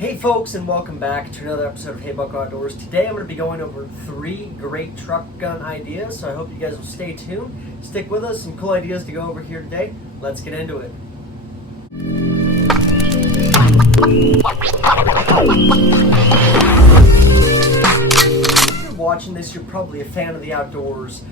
Hey folks, and welcome back to another episode of Hey Buck Outdoors. Today I'm going to be going over 3 great truck gun ideas, so I hope you guys will stay tuned. Stick with us, some cool ideas to go over here today. Let's get into it. If you're watching this, you're probably a fan of the outdoors.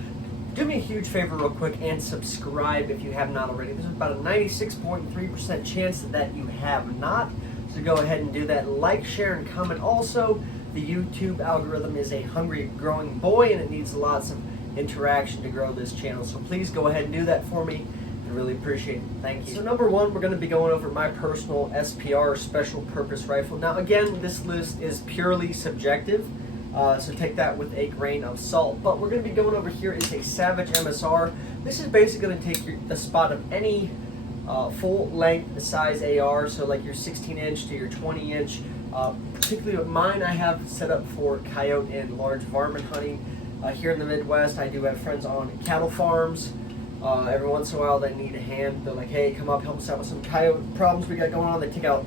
Do me a huge favor real quick and subscribe if you have not already. There's about a 96.3% chance that you have not. So go ahead and do that. Like, share, and comment. Also, the YouTube algorithm is a hungry, growing boy, and it needs lots of interaction to grow this channel. So please go ahead and do that for me. I really appreciate it. Thank you. So number 1, we're going to be going over my personal SPR, Special Purpose Rifle. Now again, this list is purely subjective, so take that with a grain of salt. But we're going to be going over here is a Savage MSR. This is basically going to take the spot of any full length size AR, so like your 16-inch to your 20-inch. Particularly with mine, I have set up for coyote and large varmint hunting. Here in the Midwest, I do have friends on cattle farms. Every once in a while they need a hand. They're like, hey, come up, help us out with some coyote problems we got going on. They take out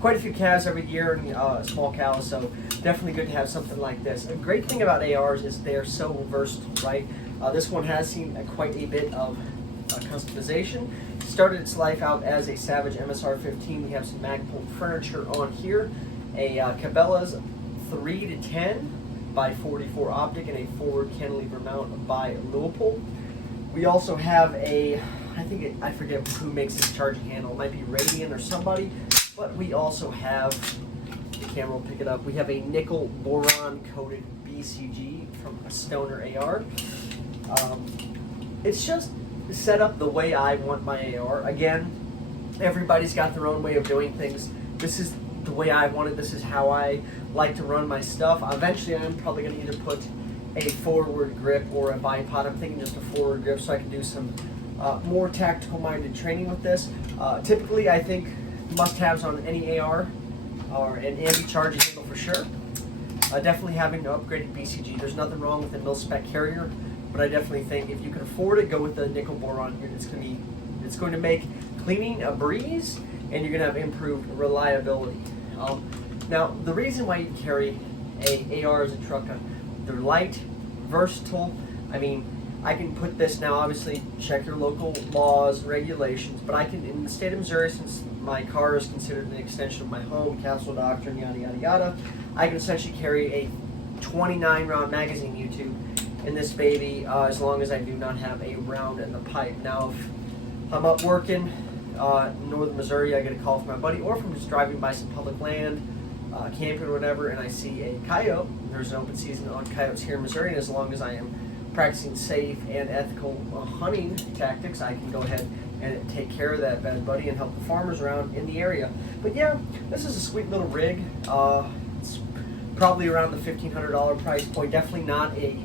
quite a few calves every year, and small cows, so definitely good to have something like this. A great thing about ARs is they're so versatile, right? This one has seen quite a bit of customization. Started its life out as a Savage MSR 15. We have some mag-pulled furniture on here. A Cabela's 3-10 by 44 optic and a forward cantilever mount by Leupold. We also have a, I forget who makes this charging handle. It might be Radiant or somebody. But we also have, the camera will pick it up, we have a nickel boron coated BCG from a Stoner AR. It's just set up the way I want my AR. Again, everybody's got their own way of doing things. This is the way I want it. This is how I like to run my stuff. Eventually, I'm probably going to either put a forward grip or a bipod. I'm thinking just a forward grip so I can do some more tactical-minded training with this. Typically, I think must-haves on any AR are an anti-charging handle for sure. Definitely having an upgraded BCG. There's nothing wrong with a mil-spec carrier, but I definitely think if you can afford it, go with the nickel boron here. It's going to make cleaning a breeze, and you're going to have improved reliability. Now, the reason why you carry a AR as a truck gun, they're light, versatile. I mean, I can put this now, obviously, check your local laws, regulations, but I can, in the state of Missouri, since my car is considered an extension of my home, Castle Doctrine, yada, yada, yada, I can essentially carry a 29-round magazine YouTube in this baby, as long as I do not have a round in the pipe. Now, if I'm up working in northern Missouri, I get a call from my buddy, or if I'm just driving by some public land, camping or whatever, and I see a coyote. There's an open season on coyotes here in Missouri, and as long as I am practicing safe and ethical hunting tactics, I can go ahead and take care of that bad buddy and help the farmers around in the area. But yeah, this is a sweet little rig. It's probably around the $1,500 price point. Definitely not a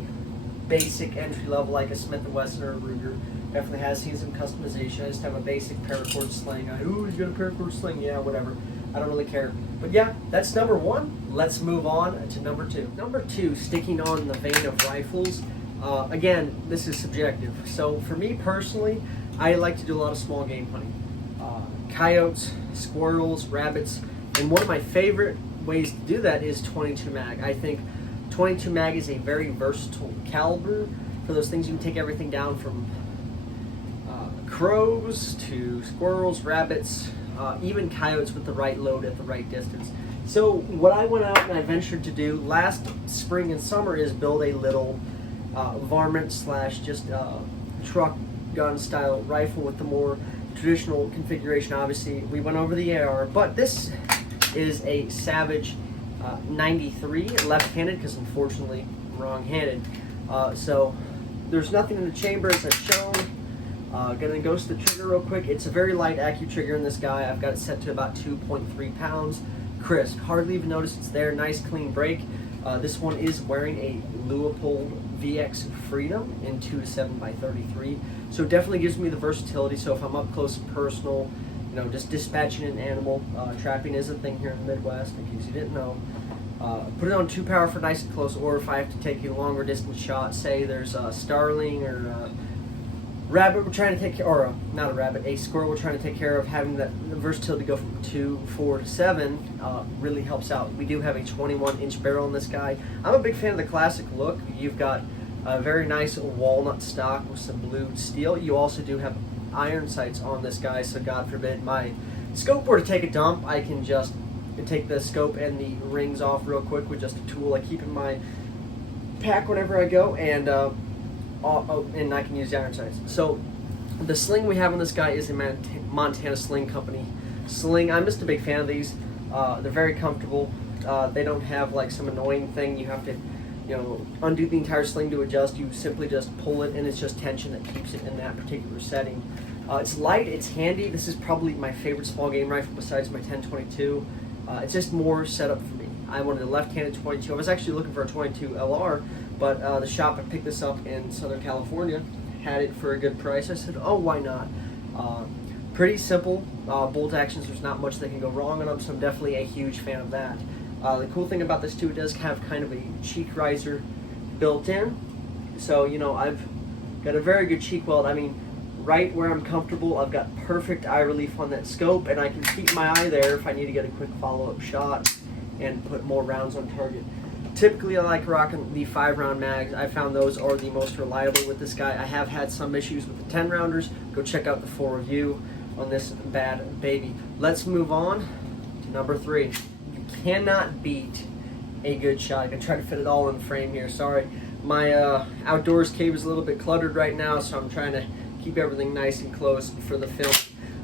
basic entry level like a Smith & Wesson or a Ruger. Definitely has seen some customization. I just have a basic paracord sling. Ooh, he's got a paracord sling. Yeah, whatever. I don't really care. But yeah, that's number 1. Let's move on to number 2. Number 2, sticking on the vein of rifles. Again, this is subjective. So for me personally, I like to do a lot of small game hunting. Coyotes, squirrels, rabbits, and one of my favorite ways to do that is 22 mag. I think 22 mag is a very versatile caliber for those things. You can take everything down from crows to squirrels, rabbits, even coyotes with the right load at the right distance. So what I went out and I ventured to do last spring and summer is build a little varmint / just truck gun style rifle with the more traditional configuration. Obviously, we went over the AR, but this is a Savage 93 left-handed, because unfortunately wrong-handed. So there's nothing in the chamber as I've shown. Gonna go to the trigger real quick. It's a very light AccuTrigger in this guy. I've got it set to about 2.3 pounds. Crisp. Hardly even notice it's there. Nice clean break. This one is wearing a Leupold VX Freedom in 2-7 by 33. So it definitely gives me the versatility. So if I'm up close and personal, just dispatching an animal, trapping is a thing here in the Midwest, in case you didn't know. Put it on 2 power for nice and close, or if I have to take a longer distance shot, say there's a starling or rabbit we're trying to take care, or not a rabbit, a squirrel we're trying to take care of, having the versatility to go from 2, 4 to 7 really helps out. We do have a 21-inch barrel in this guy. I'm a big fan of the classic look. You've got a very nice walnut stock with some blued steel. You also do have iron sights on this guy, so God forbid my scope were to take a dump, I can just take the scope and the rings off real quick with just a tool I keep in my pack whenever I go, and I can use the iron sights. So the sling we have on this guy is a Montana Sling Company sling. I'm just a big fan of these. They're very comfortable. They don't have like some annoying thing you have to, you know, undo the entire sling to adjust. You simply just pull it, and it's just tension that keeps it in that particular setting. It's light, it's handy. This is probably my favorite small game rifle besides my 10-22. It's just more set up for me. I wanted a left-handed 22. I was actually looking for a 22 LR, but the shop I picked this up in Southern California had it for a good price. I said, oh, why not? Pretty simple bolt actions. There's not much that can go wrong on them, so I'm definitely a huge fan of that. The cool thing about this too, it does have kind of a cheek riser built in. So, you know, I've got a very good cheek weld. I mean, right where I'm comfortable, I've got perfect eye relief on that scope, and I can keep my eye there if I need to get a quick follow-up shot and put more rounds on target. Typically, I like rocking the 5-round mags. I found those are the most reliable with this guy. I have had some issues with the 10-rounders. Go check out the full review on this bad baby. Let's move on to number 3. You cannot beat a good shot. I'm gonna try to fit it all in the frame here. Sorry, my outdoors cave is a little bit cluttered right now, so I'm trying to keep everything nice and close for the film.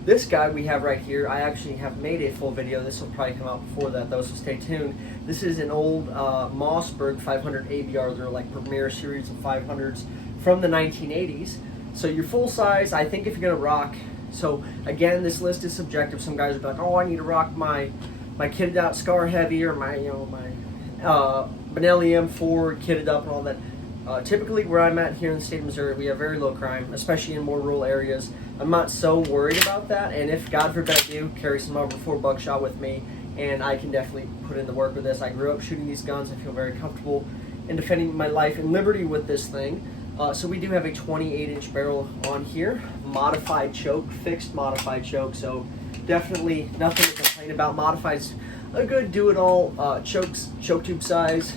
This guy we have right here, I actually have made a full video. This will probably come out before that though, so stay tuned. This is an old Mossberg 500 ABR. They're like premier series of 500s from the 1980s. So your full size, I think if you're gonna rock, so again, this list is subjective. Some guys will be like, oh, I need to rock my kitted out Scar Heavy, or my, you know, my Benelli M4 kitted up and all that. Typically where I'm at here in the state of Missouri, we have very low crime, especially in more rural areas. I'm not so worried about that, and if God forbid I do, carry some over 4 buckshot with me, and I can definitely put in the work with this. I grew up shooting these guns. I feel very comfortable in defending my life and liberty with this thing. So we do have a 28-inch barrel on here, modified choke, fixed modified choke, so definitely nothing to complain about. Modified's a good do-it-all choke tube size,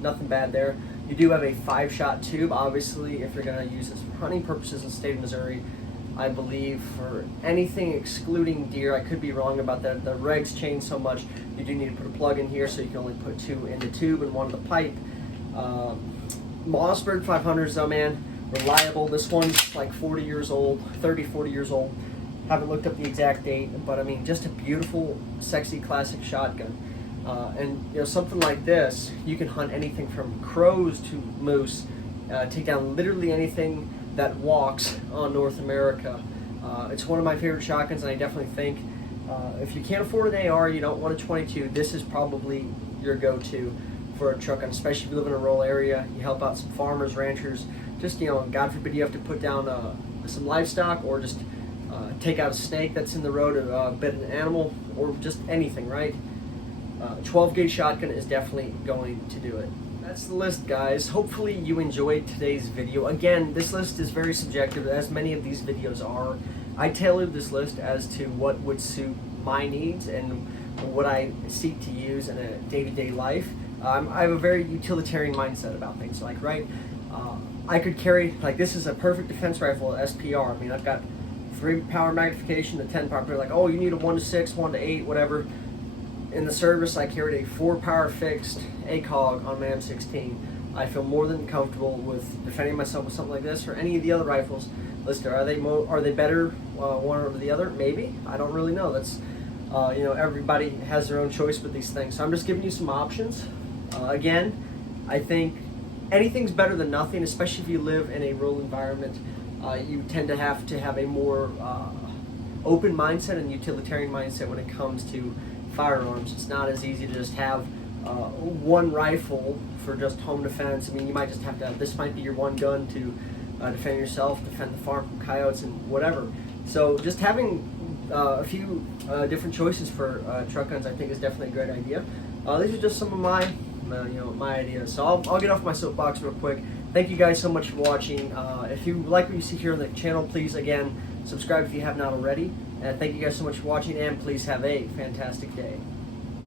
nothing bad there. You do have a 5-shot tube. Obviously, if you're going to use this for hunting purposes in the state of Missouri, I believe for anything excluding deer, I could be wrong about that. The regs change so much, you do need to put a plug in here, so you can only put 2 in the tube and 1 in the pipe. Mossberg 500s though, man, reliable. This one's like 40 years old, 30, 40 years old. Haven't looked up the exact date, but I mean, just a beautiful, sexy, classic shotgun. And you know, something like this, you can hunt anything from crows to moose, take down literally anything that walks on North America. It's one of my favorite shotguns, and I definitely think if you can't afford an AR, you don't want a 22, this is probably your go-to for a truck gun, especially if you live in a rural area. You help out some farmers, ranchers, just, you know, God forbid you have to put down some livestock, or just take out a snake that's in the road, or bit an animal, or just anything, right? 12 gauge shotgun is definitely going to do it. That's the list, guys. Hopefully you enjoyed today's video. Again, this list is very subjective, as many of these videos are. I tailored this list as to what would suit my needs and what I seek to use in a day-to-day life. I have a very utilitarian mindset about things, like, right? I could carry, like, this is a perfect defense rifle, SPR. I mean, I've got 3 power magnification, the 10 power. They're like, oh, you need a 1 to 6, 1 to 8, whatever. In the service, I carried a 4 power fixed ACOG on my M16. I feel more than comfortable with defending myself with something like this, or any of the other rifles listed. Are they better one over the other? Maybe. I don't really know. That's you know, everybody has their own choice with these things. So I'm just giving you some options. Again, I think anything's better than nothing, especially if you live in a rural environment. You tend to have a more open mindset and utilitarian mindset when it comes to firearms. It's not as easy to just have one rifle for just home defense. I mean, you might just have to have, this might be your one gun to defend yourself, defend the farm from coyotes and whatever. So just having a few different choices for truck guns, I think, is definitely a great idea. These are just some of my my ideas. So I'll get off my soapbox real quick. thank you guys so much for watching. If you like what you see here on the channel, please, again, subscribe if you have not already. And thank you guys so much for watching, and please have a fantastic day.